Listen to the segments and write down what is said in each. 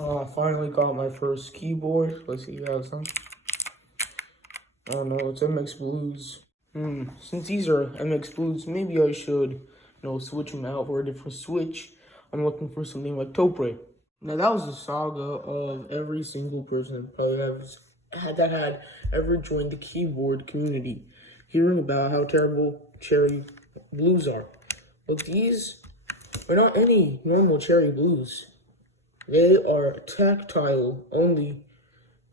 I finally got my first keyboard. Let's see, how's some. I don't know, it's MX Blues. Since these are MX Blues, maybe I should, switch them out for a different switch. I'm looking for something like Topre. Now that was the saga of every single person that probably had ever joined the keyboard community, hearing about how terrible Cherry Blues are. But these are not any normal Cherry Blues. They are tactile only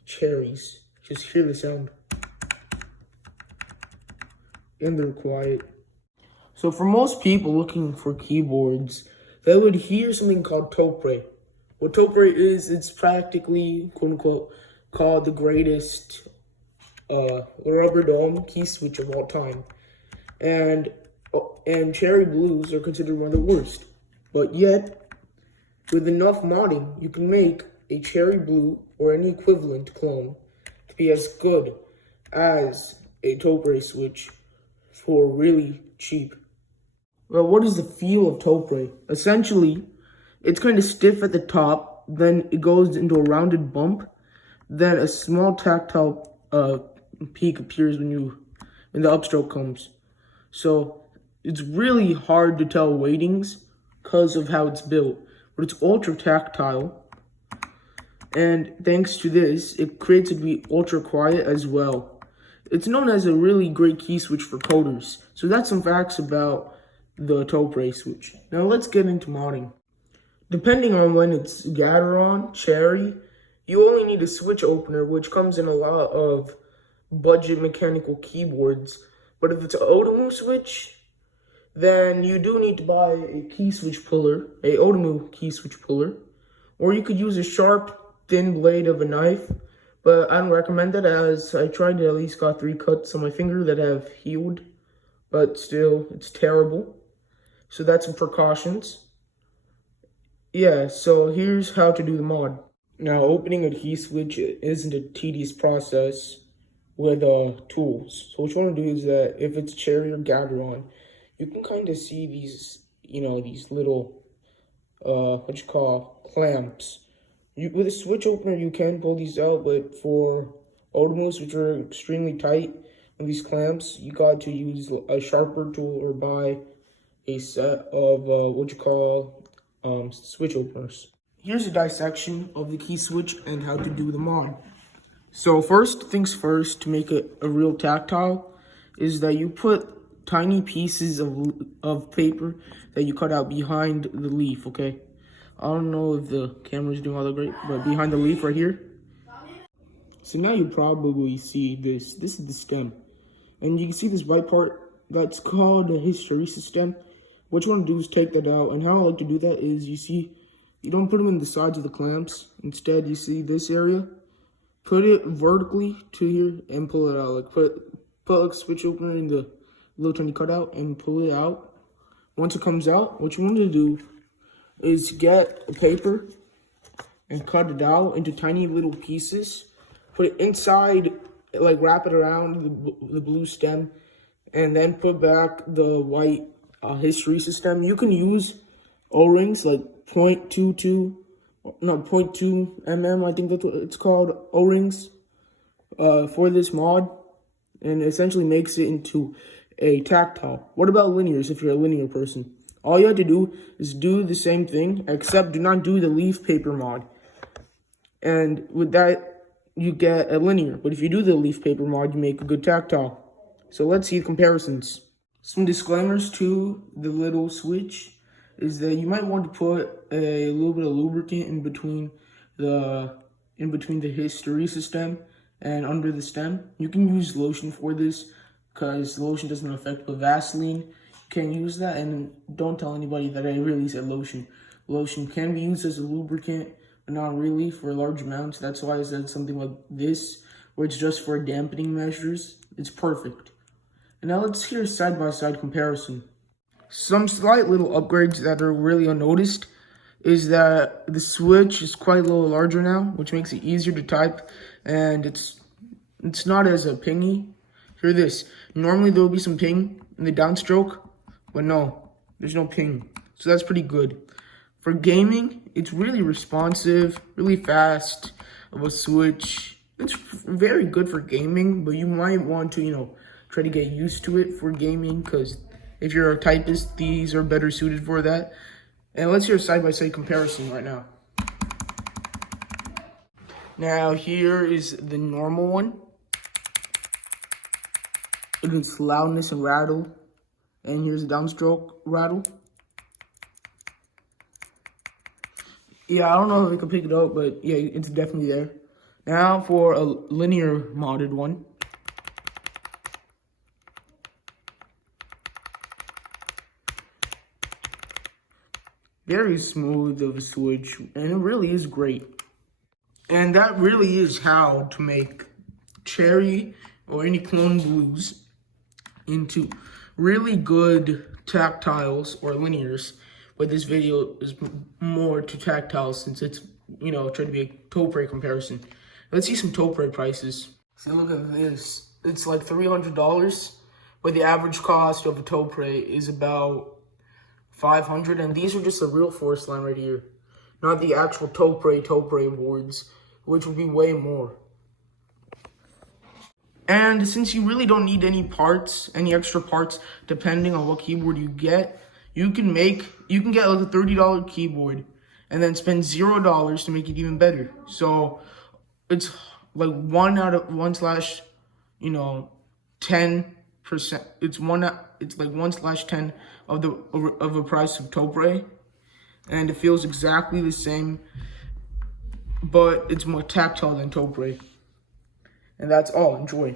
cherries. Just hear the sound. And they're quiet. So for most people looking for keyboards, they would hear something called Topre. What Topre is, it's practically, quote unquote, called the greatest rubber dome key switch of all time. And Cherry Blues are considered one of the worst. But yet, with enough modding, you can make a Cherry Blue or any equivalent clone to be as good as a Topre switch for really cheap. Well, what is the feel of Topre? Essentially, it's kind of stiff at the top, then it goes into a rounded bump, then a small tactile peak appears when the upstroke comes. So it's really hard to tell weightings because of how it's built, but it's ultra tactile. And thanks to this, it creates it to be ultra quiet as well. It's known as a really great key switch for coders. So that's some facts about the Topre switch. Now let's get into modding. Depending on when it's Gateron, Cherry, you only need a switch opener, which comes in a lot of budget mechanical keyboards. But if it's an Otomu switch, then you do need to buy a key switch puller, a Otomu key switch puller, or you could use a sharp, thin blade of a knife, but I don't recommend that as I tried to at least got 3 cuts on my finger that have healed, but still, it's terrible. So that's some precautions. Yeah, so here's how to do the mod. Now, opening a key switch isn't a tedious process with tools. So what you want to do is that if it's Cherry or Gateron, you can kind of see these, these little, clamps. With a switch opener, you can pull these out, but for Otomus, which are extremely tight, and these clamps, you got to use a sharper tool or buy a set of, switch openers. Here's a dissection of the key switch and how to do the mod. So first things first, to make it a real tactile, is that you put tiny pieces of paper that you cut out behind the leaf, okay? I don't know if the camera's doing all that great, but behind the leaf right here. So now you probably see this. This is the stem. And you can see this white part, that's called the hysteresis stem. What you want to do is take that out. And how I like to do that is, you don't put them in the sides of the clamps. Instead, you see this area. Put it vertically to here and pull it out. Like put like a switch opener in the little tiny cutout and pull it out. Once it comes out, what you want to do is get a paper and cut it out into tiny little pieces. Put it inside, like wrap it around the blue stem, and then put back the white hysteresis stem. You can use O-rings like 0.2 mm, I think that's what it's called, O-rings, for this mod, and it essentially makes it into a tactile. What about linears if you're a linear person? All you have to do is do the same thing, except do not do the leaf paper mod. And with that, you get a linear. But if you do the leaf paper mod, you make a good tactile. So let's see the comparisons. Some disclaimers to the little switch is that you might want to put a little bit of lubricant in between the hysteresis stem and under the stem. You can use lotion for this because lotion doesn't affect, but Vaseline can use that. And don't tell anybody that I really said lotion. Lotion can be used as a lubricant, but not really for large amounts. That's why I said something like this, where it's just for dampening measures. It's perfect. And now let's hear a side-by-side comparison. Some slight little upgrades that are really unnoticed is that the switch is quite a little larger now, which makes it easier to type, and it's not as pingy. Hear this. Normally there will be some ping in the downstroke, but no, there's no ping. So that's pretty good. For gaming, it's really responsive, really fast of a switch. It's very good for gaming, but you might want to, try to get used to it for gaming, because if you're a typist, these are better suited for that. And let's hear a side-by-side comparison right now. Now, here is the normal one. Against loudness and rattle. And here's the downstroke rattle. Yeah, I don't know if I can pick it up, but yeah, it's definitely there. Now for a linear modded one. Very smooth of a switch, and it really is great. And that really is how to make Cherry or any clone blues into really good tactiles or linears. But this video is more to tactiles since it's, trying to be a Topre comparison. Let's see some Topre prices. So look at this. It's like $300, but the average cost of a Topre is about $500, and these are just a real force line right here. Not the actual Topre boards, which would be way more. And since you really don't need any extra parts, depending on what keyboard you get, you can get like a $30 keyboard and then spend $0 to make it even better. So it's like 1/10%. It's like 1/10 of the price of Topre, and it feels exactly the same, but it's more tactile than Topre. And that's all. Enjoy.